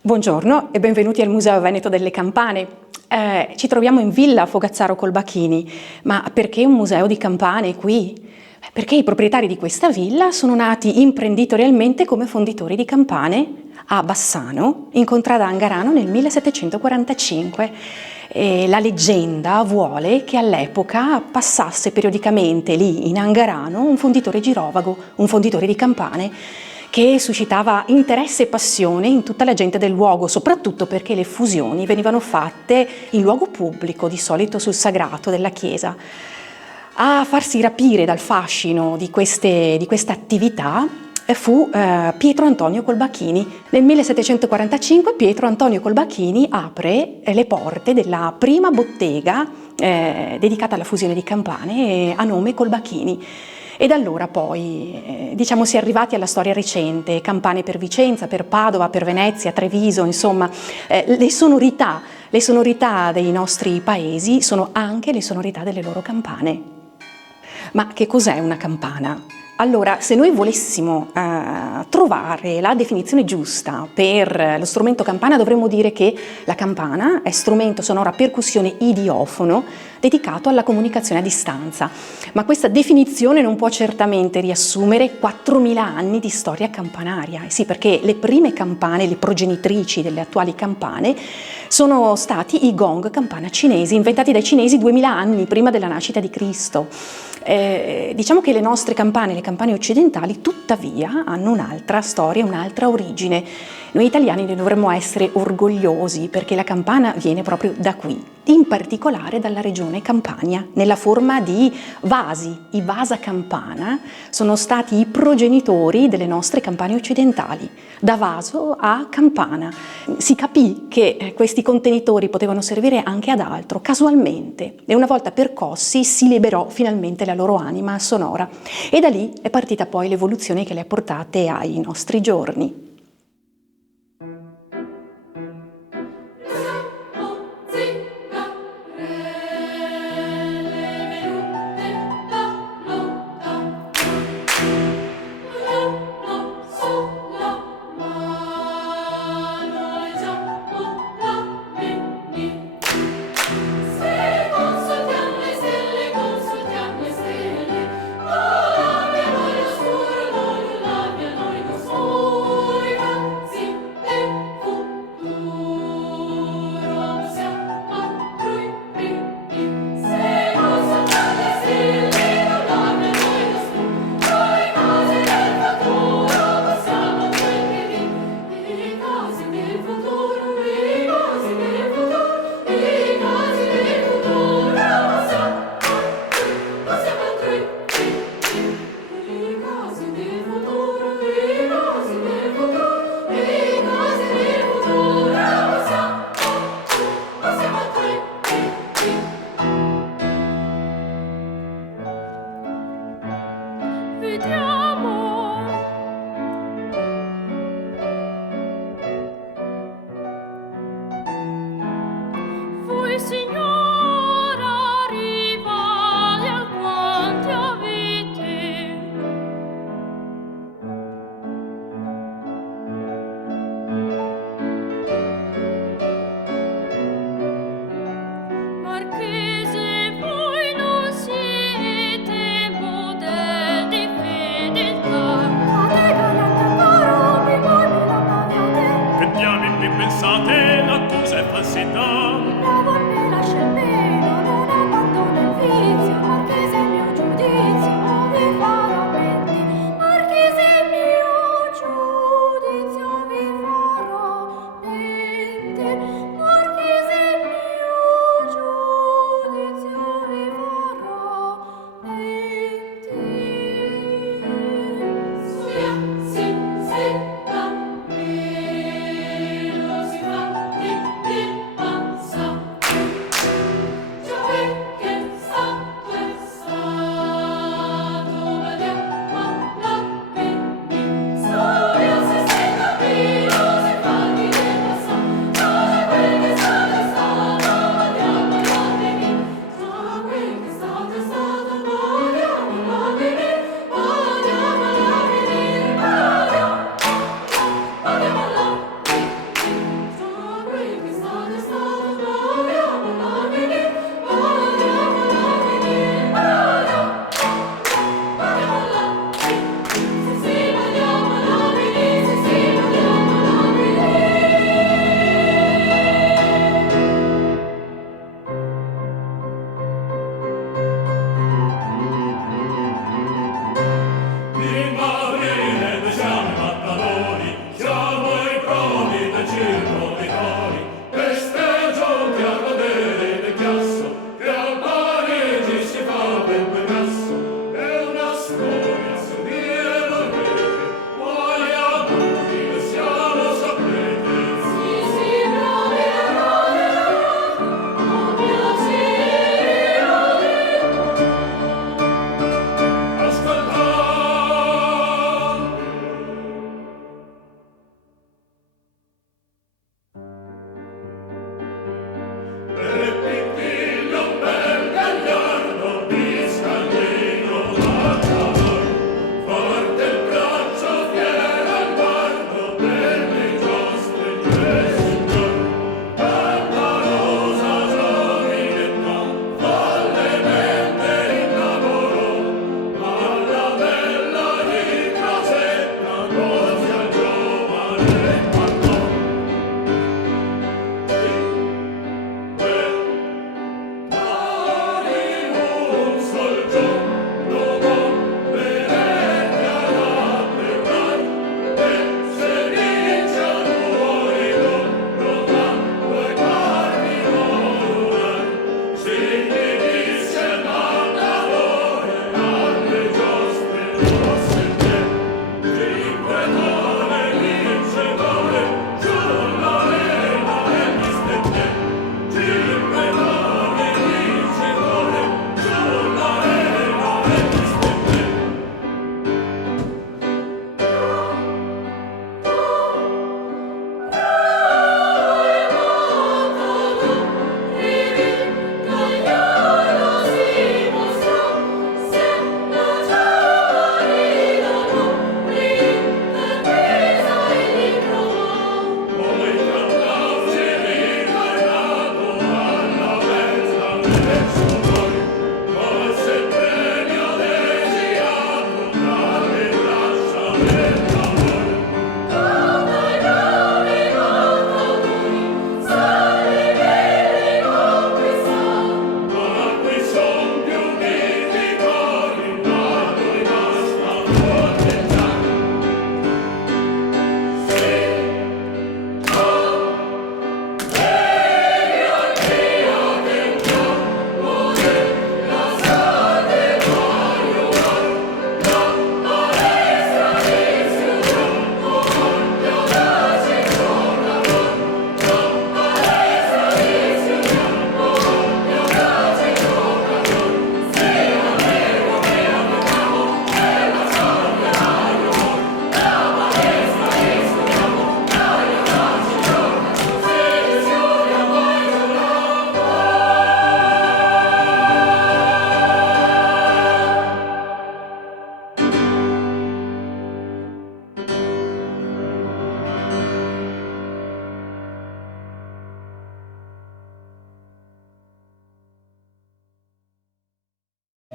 Buongiorno e benvenuti al Museo Veneto delle Campane. Ci troviamo in Villa Fogazzaro Colbachini, ma perché un museo di campane qui? Perché i proprietari di questa villa sono nati imprenditorialmente come fonditori di campane a Bassano, in contrada Angarano nel 1745. E la leggenda vuole che all'epoca passasse periodicamente lì in Angarano un fonditore girovago, un fonditore di campane, che suscitava interesse e passione in tutta la gente del luogo, soprattutto perché le fusioni venivano fatte in luogo pubblico, di solito sul sagrato della chiesa. A farsi rapire dal fascino di questa attività fu Pietro Antonio Colbachini. Nel 1745 Pietro Antonio Colbachini apre le porte della prima bottega dedicata alla fusione di campane a nome Colbachini. E da allora poi, si è arrivati alla storia recente, campane per Vicenza, per Padova, per Venezia, Treviso, insomma, le sonorità dei nostri paesi sono anche le sonorità delle loro campane. Ma che cos'è una campana? Allora, se noi volessimo trovare la definizione giusta per lo strumento campana, dovremmo dire che la campana è strumento sonoro a percussione idiofono dedicato alla comunicazione a distanza. Ma questa definizione non può certamente riassumere 4.000 anni di storia campanaria. Sì, perché le prime campane, le progenitrici delle attuali campane, sono stati i gong campana cinesi, inventati dai cinesi 2.000 anni prima della nascita di Cristo. Diciamo che le nostre campane, le campane occidentali, tuttavia hanno un'altra storia, un'altra origine. Noi italiani ne dovremmo essere orgogliosi perché la campana viene proprio da qui, in particolare dalla regione Campania, nella forma di vasi. I vasa campana sono stati i progenitori delle nostre campane occidentali, da vaso a campana. Si capì che questi contenitori potevano servire anche ad altro, casualmente, e una volta percossi si liberò finalmente la loro anima sonora. E da lì è partita poi l'evoluzione che le ha portate ai nostri giorni.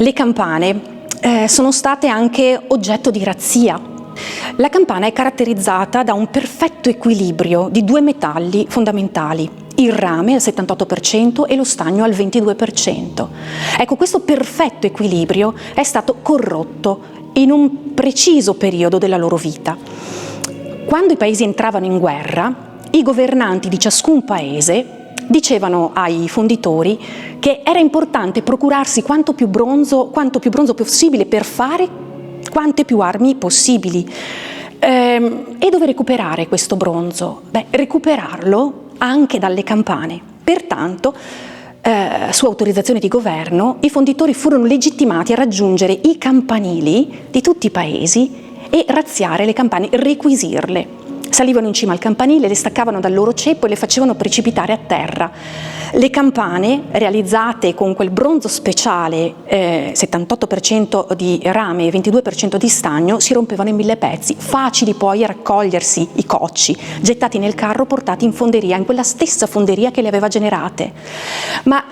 Le campane sono state anche oggetto di razzia. La campana è caratterizzata da un perfetto equilibrio di due metalli fondamentali, il rame al 78% e lo stagno al 22%. Ecco, questo perfetto equilibrio è stato corrotto in un preciso periodo della loro vita. Quando i paesi entravano in guerra, i governanti di ciascun paese dicevano ai fonditori che era importante procurarsi quanto più bronzo possibile per fare quante più armi possibili. E dove recuperare questo bronzo? Recuperarlo anche dalle campane. Pertanto, su autorizzazione di governo, i fonditori furono legittimati a raggiungere i campanili di tutti i paesi e razziare le campane, requisirle. Salivano in cima al campanile, le staccavano dal loro ceppo e le facevano precipitare a terra. Le campane, realizzate con quel bronzo speciale, 78% di rame e 22% di stagno, si rompevano in 1000 pezzi, facili poi a raccogliersi i cocci, gettati nel carro, portati in fonderia, in quella stessa fonderia che le aveva generate. Ma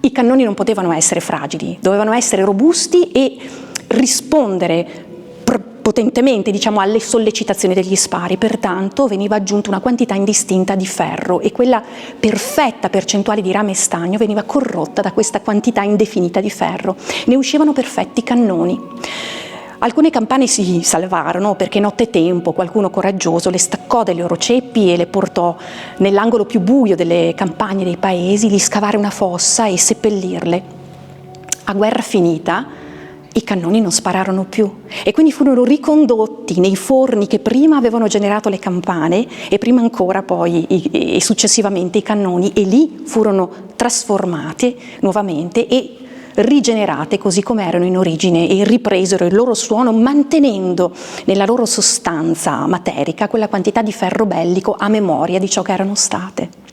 i cannoni non potevano essere fragili, dovevano essere robusti e rispondere potentemente, alle sollecitazioni degli spari. Pertanto veniva aggiunta una quantità indistinta di ferro e quella perfetta percentuale di rame e stagno veniva corrotta da questa quantità indefinita di ferro. Ne uscivano perfetti cannoni. Alcune campane si salvarono perché nottetempo qualcuno coraggioso le staccò dai loro ceppi e le portò nell'angolo più buio delle campagne dei paesi, di scavare una fossa e seppellirle. A guerra finita, i cannoni non spararono più e quindi furono ricondotti nei forni che prima avevano generato le campane e prima ancora poi e successivamente i cannoni, e lì furono trasformate nuovamente e rigenerate così come erano in origine e ripresero il loro suono, mantenendo nella loro sostanza materica quella quantità di ferro bellico a memoria di ciò che erano state.